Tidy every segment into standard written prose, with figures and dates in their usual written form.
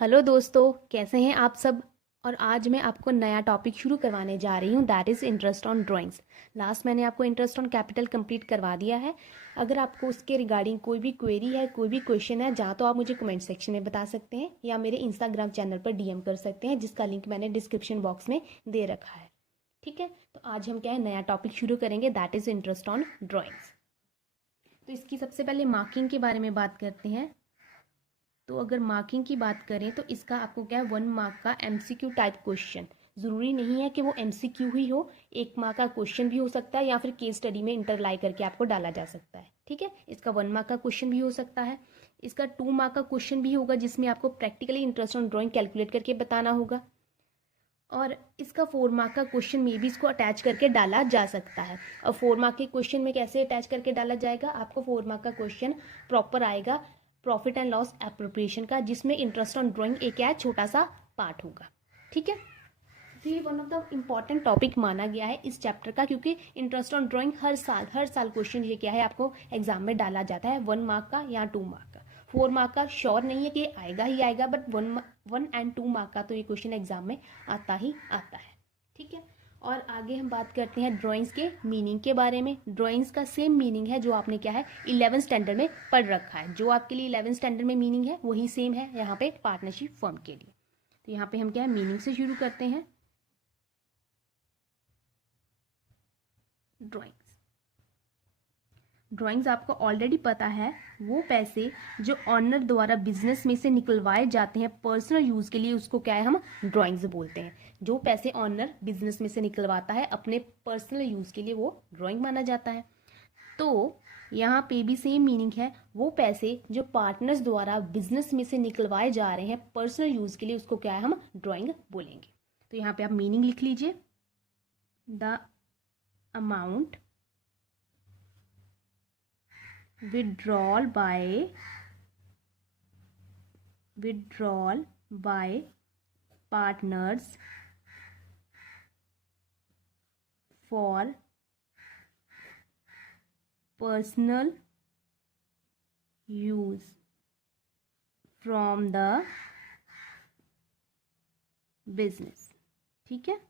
Hello दोस्तों, कैसे हैं आप सब। और आज मैं आपको नया टॉपिक शुरू करवाने जा रही हूँ, that is interest on drawings. Last मैंने आपको इंटरेस्ट ऑन कैपिटल कंप्लीट करवा दिया है। अगर आपको उसके रिगार्डिंग कोई भी क्वेरी है, कोई भी क्वेश्चन है, जहाँ तो आप मुझे कमेंट सेक्शन में बता सकते हैं या मेरे इंस्टाग्राम चैनल पर डीएम कर सकते हैं, जिसका लिंक मैंने डिस्क्रिप्शन बॉक्स में दे रखा है। ठीक है, तो आज हम क्या है नया टॉपिक शुरू करेंगे, that is interest on drawings. तो इसकी सबसे पहले मार्किंग के बारे में बात करते हैं। तो अगर मार्किंग की बात करें तो इसका आपको क्या है 1 मार्क का एमसीक्यू टाइप क्वेश्चन। ज़रूरी नहीं है कि वो एमसीक्यू ही हो, 1 मार्क का क्वेश्चन भी हो सकता है या फिर केस स्टडी में इंटरलाई करके आपको डाला जा सकता है। ठीक है, इसका 1 मार्क का क्वेश्चन भी हो सकता है। इसका 2 मार्क का क्वेश्चन भी होगा, जिसमें आपको practically interest on drawing calculate करके बताना होगा। और इसका 4 मार्क का क्वेश्चन में भी इसको अटैच करके डाला जा सकता है। और 4 मार्क के क्वेश्चन में कैसे अटैच करके डाला जाएगा, आपको 4 मार्क का क्वेश्चन प्रॉपर आएगा प्रॉफिट एंड लॉस एप्रोप्रिएशन का, जिसमें इंटरेस्ट ऑन ड्राइंग एक क्या है छोटा सा पार्ट होगा। ठीक है, तो ये one of the important topic माना गया है इस चैप्टर का, क्योंकि इंटरेस्ट ऑन ड्राइंग हर साल क्वेश्चन ये क्या है आपको एग्जाम में डाला जाता है, 1 मार्क का या 2 मार्क का। 4 मार्क का श्योर नहीं है कि आएगा ही आएगा, बट 1 एंड 2 मार्क का तो ये क्वेश्चन एग्जाम में आता ही आता है। ठीक है, और आगे हम बात करते हैं ड्राइंग्स के मीनिंग के बारे में। ड्राइंग्स का सेम मीनिंग है जो आपने क्या है 11th स्टैंडर्ड में पढ़ रखा है। जो आपके लिए 11th स्टैंडर्ड में मीनिंग है वही सेम है यहाँ पे पार्टनरशिप फर्म के लिए। तो यहाँ पे हम क्या है मीनिंग से शुरू करते हैं। ड्राइंग्स आपको ऑलरेडी पता है, वो पैसे जो ऑनर द्वारा बिजनेस में से निकलवाए जाते हैं पर्सनल यूज़ के लिए, उसको क्या है हम ड्राइंग्स बोलते हैं। जो पैसे ऑनर बिजनेस में से निकलवाता है अपने पर्सनल यूज़ के लिए, वो ड्राइंग माना जाता है। तो यहाँ पे भी सेम मीनिंग है, वो पैसे जो पार्टनर्स द्वारा बिजनेस में से निकलवाए जा रहे हैं पर्सनल यूज़ के लिए, उसको क्या है हम ड्राइंग बोलेंगे। तो यहाँ पे आप मीनिंग लिख लीजिए, the amount withdrawal by partners for personal use from the business। ठीक है,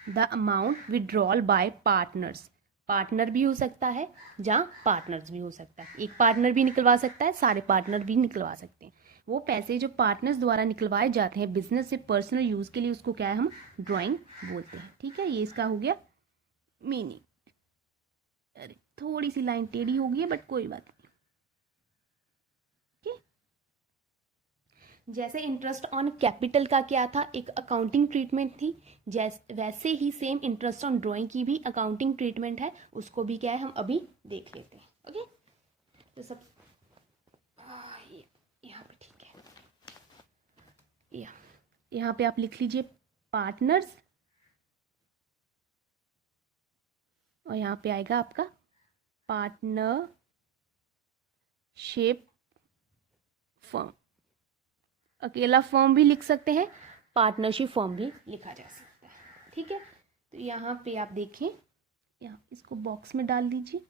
the amount withdrawal bye partners, partner भी हो सकता है जहाँ पार्टनर्स भी हो सकता है, एक पार्टनर भी निकलवा सकता है, सारे पार्टनर भी निकलवा सकते हैं। वो पैसे जो पार्टनर्स द्वारा निकलवाए जाते हैं बिजनेस से पर्सनल यूज़ के लिए, उसको क्या है हम ड्राइंग बोलते हैं। ठीक है, ये इसका हो गया मीनिंग। अरे थोड़ी सी लाइन टेढ़ी हो गई है, बट कोई बात नहीं। जैसे इंटरेस्ट ऑन कैपिटल का क्या था, एक अकाउंटिंग ट्रीटमेंट थी, वैसे ही सेम इंटरेस्ट ऑन ड्राइंग की भी अकाउंटिंग ट्रीटमेंट है, उसको भी क्या है हम अभी देख लेते हैं। ओके, तो सब यहाँ पे ठीक है, यहाँ पे आप लिख लीजिए पार्टनर्स, और यहाँ पे आएगा आपका पार्टनरशिप फर्म। अकेला फॉर्म भी लिख सकते हैं, पार्टनरशिप फॉर्म भी लिखा जा सकता है। ठीक है, तो यहाँ पे आप देखें, यहाँ इसको बॉक्स में डाल दीजिए।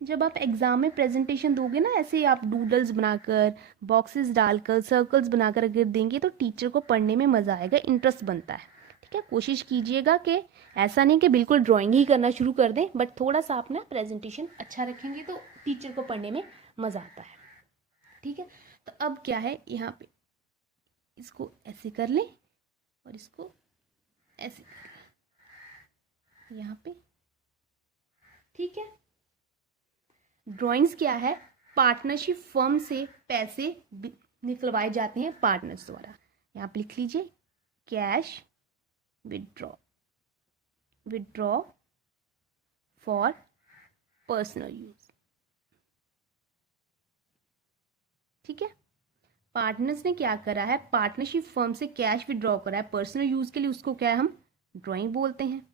जब आप एग्जाम में प्रेजेंटेशन दोगे ना, ऐसे आप डूडल्स बनाकर, बॉक्सेस डालकर, सर्कल्स बनाकर अगर देंगे तो टीचर को पढ़ने में मज़ा आएगा, इंटरेस्ट बनता है। ठीक है, कोशिश कीजिएगा कि ऐसा नहीं कि बिल्कुल ड्राइंग ही करना शुरू कर दें, बट थोड़ा सा आप ना प्रेजेंटेशन अच्छा रखेंगे तो टीचर को पढ़ने में मज़ा आता है। ठीक है, तो अब क्या है, यहाँ पे इसको ऐसे कर लें और इसको ऐसे कर लें यहाँ पे। ठीक है, ड्राइंग्स क्या है, पार्टनरशिप फर्म से पैसे निकलवाए जाते हैं पार्टनर्स द्वारा। यहाँ पे लिख लीजिए cash withdraw for personal use. ठीक है, पार्टनर्स ने क्या करा है, पार्टनरशिप फर्म से कैश विड्रॉ करा है पर्सनल यूज के लिए, उसको क्या है हम ड्राइंग बोलते हैं।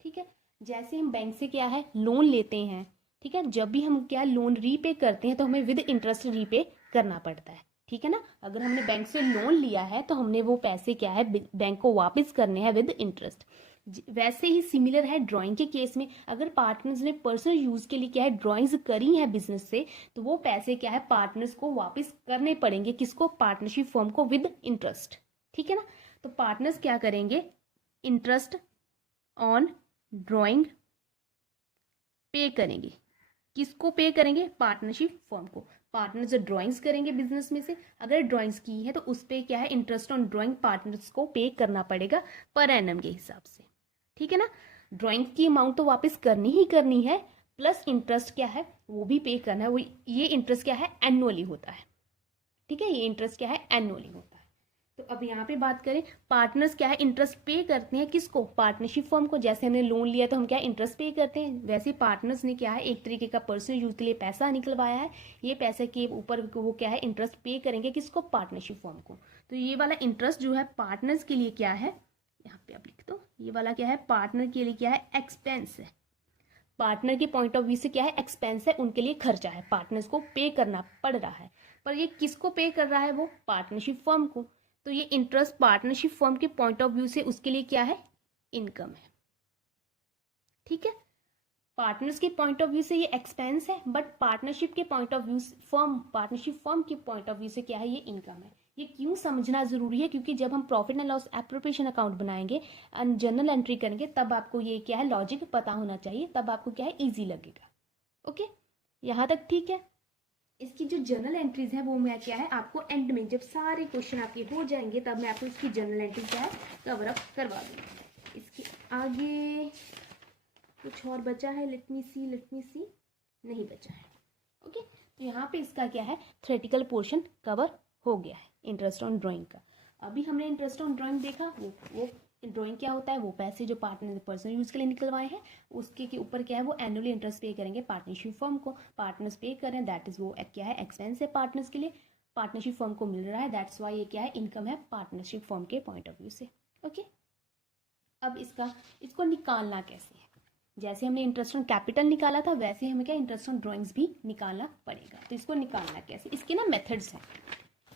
ठीक है, जैसे हम बैंक से क्या है लोन लेते हैं, ठीक है, जब भी हम क्या लोन रीपे करते हैं तो हमें विद इंटरेस्ट रीपे करना पड़ता है। ठीक है ना, अगर हमने बैंक से लोन लिया है तो हमने वो पैसे क्या है बैंक को वापस करने हैं विद इंटरेस्ट। वैसे ही सिमिलर है ड्राइंग के केस में। अगर पार्टनर्स ने पर्सनल यूज के लिए क्या है ड्राइंग्स करी है बिजनेस से, तो वो पैसे क्या है पार्टनर्स को वापस करने पड़ेंगे। किसको? पार्टनरशिप फर्म को, विद इंटरेस्ट। ठीक है ना। तो पार्टनर्स क्या करेंगे? इंटरेस्ट ऑन ड्राइंग पे करेंगे। किसको पे करेंगे? पार्टनरशिप फर्म को। पार्टनर जो ड्राइंग्स करेंगे बिजनेस में से, अगर ड्राइंग्स की है तो उस पे क्या है इंटरेस्ट ऑन ड्राइंग पार्टनर्स को पे करना पड़ेगा पर एनम के हिसाब से। ठीक है ना। ड्राइंग की अमाउंट तो वापस करनी है, प्लस इंटरेस्ट क्या है वो भी पे करना है। वो ये इंटरेस्ट क्या है एनुअली होता है। ठीक है, ये इंटरेस्ट क्या है एनुअली होता है। तो अब यहाँ पे बात करें, पार्टनर्स क्या है इंटरेस्ट पे करते हैं किसको? पार्टनरशिप फर्म को। जैसे हमने लोन लिया तो हम क्या इंटरेस्ट पे करते हैं, वैसे पार्टनर्स ने क्या है एक तरीके का पर्सनल यूज के लिए पैसा निकलवाया है, ये पैसे के ऊपर वो क्या है इंटरेस्ट पे करेंगे किसको? पार्टनरशिप फर्म को। तो ये वाला इंटरेस्ट जो है पार्टनर्स के लिए क्या है, यहाँ पे आप लिख दो, ये वाला क्या है पार्टनर के लिए क्या है एक्सपेंस है। पार्टनर के पॉइंट ऑफ व्यू से क्या है एक्सपेंस है, उनके लिए खर्चा है, पार्टनर्स को पे करना पड़ रहा है। पर ये किसको पे कर रहा है? वो पार्टनरशिप फर्म को। तो ये इंटरेस्ट पार्टनरशिप फर्म के पॉइंट ऑफ व्यू से उसके लिए क्या है? इनकम है। ठीक है, पार्टनर्स के पॉइंट ऑफ व्यू से ये एक्सपेंस है, बट पार्टनरशिप के point of view partnership firm के पॉइंट ऑफ व्यू से क्या है? ये इनकम है। ये क्यों समझना जरूरी है? क्योंकि जब हम profit and loss appropriation account बनाएंगे, जर्नल एंट्री करेंगे, तब आपको ये क्या है लॉजिक पता होना चाहिए, तब आपको क्या है इजी लगेगा। ओके, यहाँ तक ठीक है। इसकी जो जर्नल एंट्रीज है वो मैं क्या है आपको एंड में, जब सारे क्वेश्चन आपके हो जाएंगे, तब मैं आपको इसकी जर्नल एंट्री क्या है कवर अप करवा दूंगी। इसके आगे कुछ और बचा है? लेट मी सी, नहीं बचा है। ओके, तो यहाँ पे इसका क्या है थ्योरेटिकल पोर्शन कवर हो गया है इंटरेस्ट ऑन ड्राइंग का। अभी हमने इंटरेस्ट ऑन ड्राइंग देखा, वो ड्राइंग क्या होता है, वो पैसे जो पार्टनर ने पर्सनल यूज के लिए निकलवाए हैं उसके के ऊपर क्या है वो एनुअली इंटरेस्ट पे करेंगे पार्टनरशिप फर्म को। पार्टनर्स पे कर रहे हैं, दैट इज वो क्या है एक्सपेंस है पार्टनर्स के लिए, पार्टनरशिप फर्म को मिल रहा है, दैट्स वाई ये क्या है इनकम है पार्टनरशिप फर्म के पॉइंट ऑफ व्यू से। ओके, अब इसको निकालना कैसे है? जैसे हमने इंटरेस्ट ऑन कैपिटल निकाला था, वैसे हमें क्या इंटरेस्ट ऑन ड्राइंग्स भी निकालना पड़ेगा। तो इसको निकालना कैसे? इसके ना मेथड्स हैं,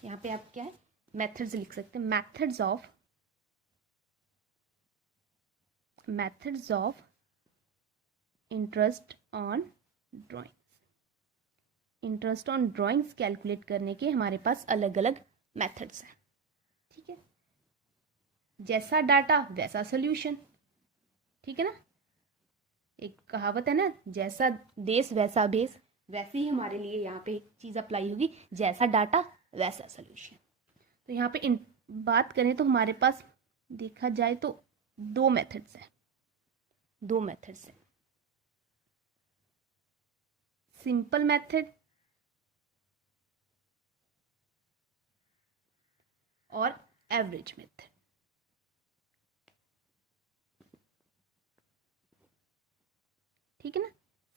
यहाँ पे आप क्या है मेथड्स लिख सकते हैं। Methods of interest on drawings. Interest on drawings calculate करने के हमारे पास अलग अलग मेथड्स हैं। ठीक है, जैसा डाटा वैसा सोल्यूशन। ठीक है ना, एक कहावत है ना, जैसा देश वैसा बेस, वैसे ही हमारे लिए यहाँ पे चीज़ अप्लाई होगी, जैसा डाटा वैसा सोल्यूशन। तो यहाँ पे बात करें तो हमारे पास देखा जाए तो दो मेथड्स हैं। सिंपल मेथड और एवरेज मेथड। ठीक है ना,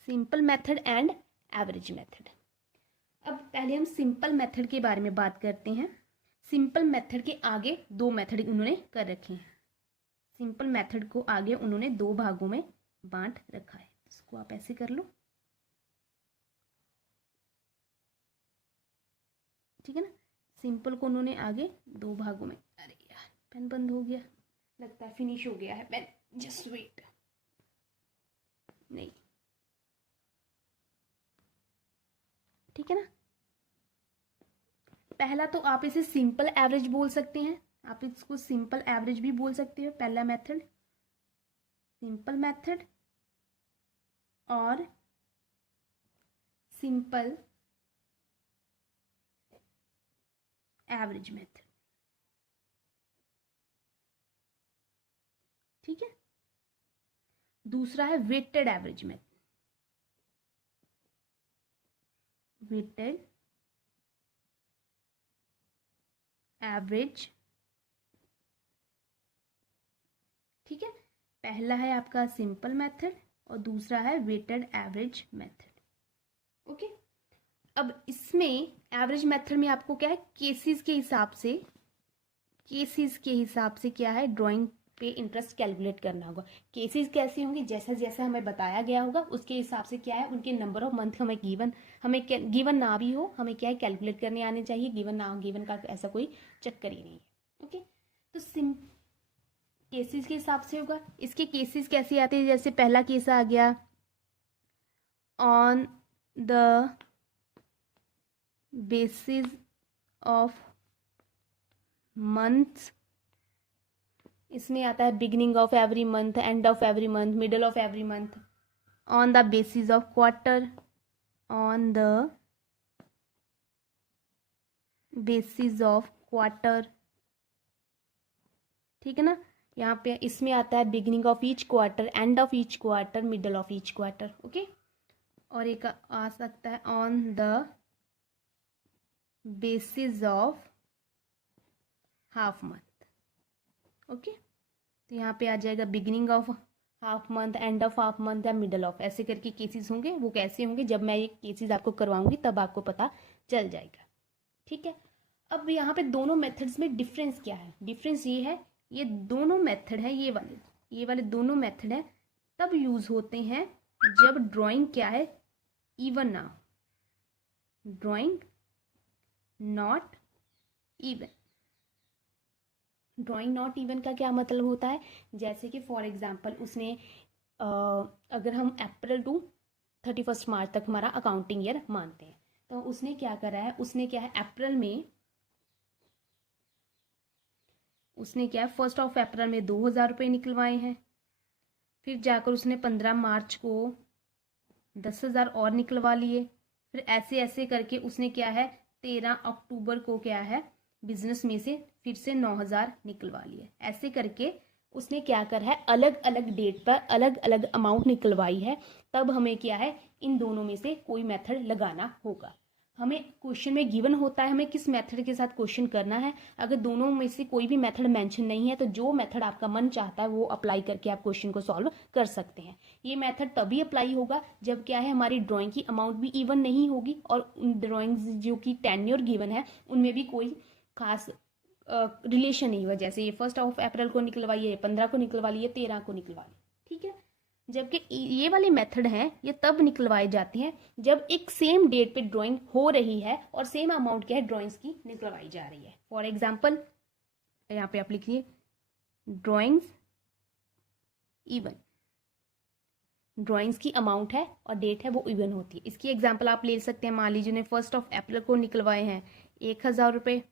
simple method and average method. अब पहले हम सिंपल मेथड के बारे में बात करते हैं। सिंपल मेथड के आगे दो मेथड उन्होंने कर रखे हैं। सिंपल मेथड को आगे उन्होंने दो भागों में बांट रखा है। इसको आप ऐसे कर लो। ठीक है ना, सिंपल को उन्होंने आगे दो भागों में, अरे यार पेन बंद हो गया, लगता है फिनिश हो गया है पेन, जस्ट वेट। नहीं, ठीक है ना, पहला तो आप इसे सिंपल एवरेज बोल सकते हैं, आप इसको सिंपल एवरेज भी बोल सकते हो। पहला मेथड सिंपल मेथड और सिंपल एवरेज मेथड। ठीक है, दूसरा है weighted average method. Weighted average. ठीक है, पहला है आपका सिंपल मेथड और दूसरा है वेटेड एवरेज मेथड। ओके, अब इसमें एवरेज मेथड में आपको क्या है केसेस के हिसाब से क्या है ड्राइंग पे इंटरेस्ट कैलकुलेट करना होगा। केसेस कैसे होंगे, जैसा जैसा हमें बताया गया होगा उसके हिसाब से क्या है उनके नंबर ऑफ मंथ हमें गिवन ना भी हो, हमें क्या है कैलकुलेट करने आने चाहिए। गिवन ना हो, गिवन का ऐसा कोई चक्कर ही नहीं है। ओके, तो केसेस के हिसाब से होगा। इसके केसेस कैसे आते हैं, जैसे पहला केस आ गया on the basis of months, इसमें आता है beginning of every month, end of every month, middle of every month. On the basis of quarter, on the basis of quarter, ठीक है ना। यहाँ पे इसमें आता है beginning of each quarter, end of each quarter, middle of each quarter, okay. और एक आ सकता है on the basis of half month, okay. तो यहाँ पे आ जाएगा beginning of half month, end of half month या मिडल ऑफ, ऐसे करके केसेस होंगे। वो कैसे होंगे, जब मैं ये केसेस आपको करवाऊंगी तब आपको पता चल जाएगा, ठीक है। अब यहाँ पे दोनों मेथड्स में डिफरेंस क्या है, डिफरेंस ये है, ये दोनों मेथड है, ये वाले दोनों मेथड है तब यूज होते हैं जब ड्राइंग क्या है, इवन ना हो, drawing not even. Drawing not even का क्या मतलब होता है, जैसे कि फॉर एग्जांपल उसने अगर हम अप्रैल टू 31 मार्च तक हमारा अकाउंटिंग ईयर मानते हैं, तो उसने क्या करा है, उसने क्या है अप्रैल में, उसने क्या है 1 अप्रैल में 2000 रुपये निकलवाए हैं, फिर जाकर उसने 15 मार्च को 10,000 और निकलवा लिए, फिर ऐसे ऐसे करके उसने क्या है 13 अक्टूबर को क्या है बिजनेस में से फिर से 9,000 निकलवा लिए। ऐसे करके उसने क्या करा है, अलग अलग डेट पर अलग अलग अमाउंट निकलवाई है। तब हमें क्या है इन दोनों में से कोई मेथड लगाना होगा। हमें क्वेश्चन में गिवन होता है हमें किस मेथड के साथ क्वेश्चन करना है। अगर दोनों में से कोई भी मेथड मेंशन नहीं है तो जो मेथड आपका मन चाहता है वो अप्लाई करके आप क्वेश्चन को सॉल्व कर सकते हैं। ये मेथड तभी अप्लाई होगा जब क्या है हमारी ड्राइंग की अमाउंट भी इवन नहीं होगी और ड्राइंग्स जो कि टेन्योर गिवन है उनमें भी कोई खास रिलेशन नहीं हुआ। जैसे ये 1 अप्रैल को निकलवाई है, 15 को निकलवा लिए, 13 को निकलवा लिए, ठीक है। जबकि ये वाले मेथड हैं ये तब निकलवाए जाते हैं जब एक सेम डेट पे ड्राइंग हो रही है और सेम अमाउंट क्या है ड्राइंग्स की निकलवाई जा रही है। फॉर एग्जांपल यहाँ पे आप लिखिए ड्राइंग्स इवन, ड्राइंग्स की अमाउंट है और डेट है वो इवन होती है। इसकी एग्जांपल आप ले सकते हैं, मान लीजिए 1 अप्रैल को निकलवाए हैं 1,000 रुपये,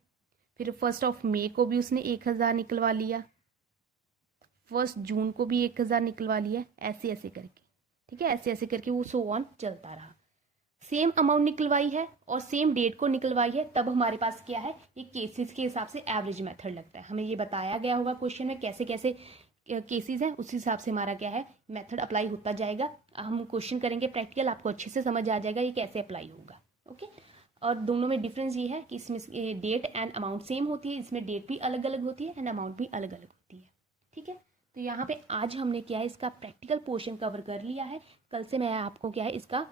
फिर 1 मई को भी उसने 1,000 निकलवा लिया, 1 जून को भी 1,000 निकलवा लिया, ऐसे ऐसे करके, ठीक है। ऐसे ऐसे करके वो सो ऑन चलता रहा। सेम अमाउंट निकलवाई है और सेम डेट को निकलवाई है तब हमारे पास क्या है ये केसेस के हिसाब से एवरेज मेथड लगता है। हमें ये बताया गया होगा क्वेश्चन में कैसे कैसे केसेस हैं, उस हिसाब से हमारा क्या है मेथड अप्लाई होता जाएगा। हम क्वेश्चन करेंगे प्रैक्टिकल, आपको अच्छे से समझ आ जाएगा ये कैसे अप्लाई होगा, ओके। और दोनों में डिफरेंस ये है कि इसमें डेट एंड अमाउंट सेम होती है, इसमें डेट भी अलग अलग होती है एंड अमाउंट भी अलग अलग होती है, ठीक है। तो यहाँ पे आज हमने क्या है इसका प्रैक्टिकल पोर्शन कवर कर लिया है। कल से मैं आपको क्या है इसका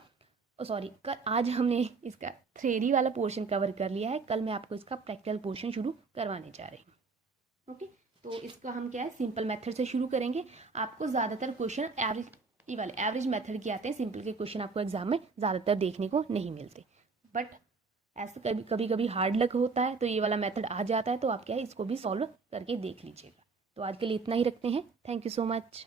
आज हमने इसका थ्योरी वाला पोर्शन कवर कर लिया है, कल मैं आपको इसका प्रैक्टिकल पोर्शन शुरू करवाने जा रही हूँ, ओके। तो इसका हम क्या है सिंपल मेथड से शुरू करेंगे। आपको ज़्यादातर क्वेश्चन एवरेज मेथड के आते हैं, सिंपल के क्वेश्चन आपको एग्जाम में ज़्यादातर देखने को नहीं मिलते, बट ऐसे कभी कभी हार्ड लक होता है तो ये वाला मेथड आ जाता है, तो आप क्या है इसको भी सॉल्व करके देख लीजिएगा। तो आज के लिए इतना ही रखते हैं। Thank you so much.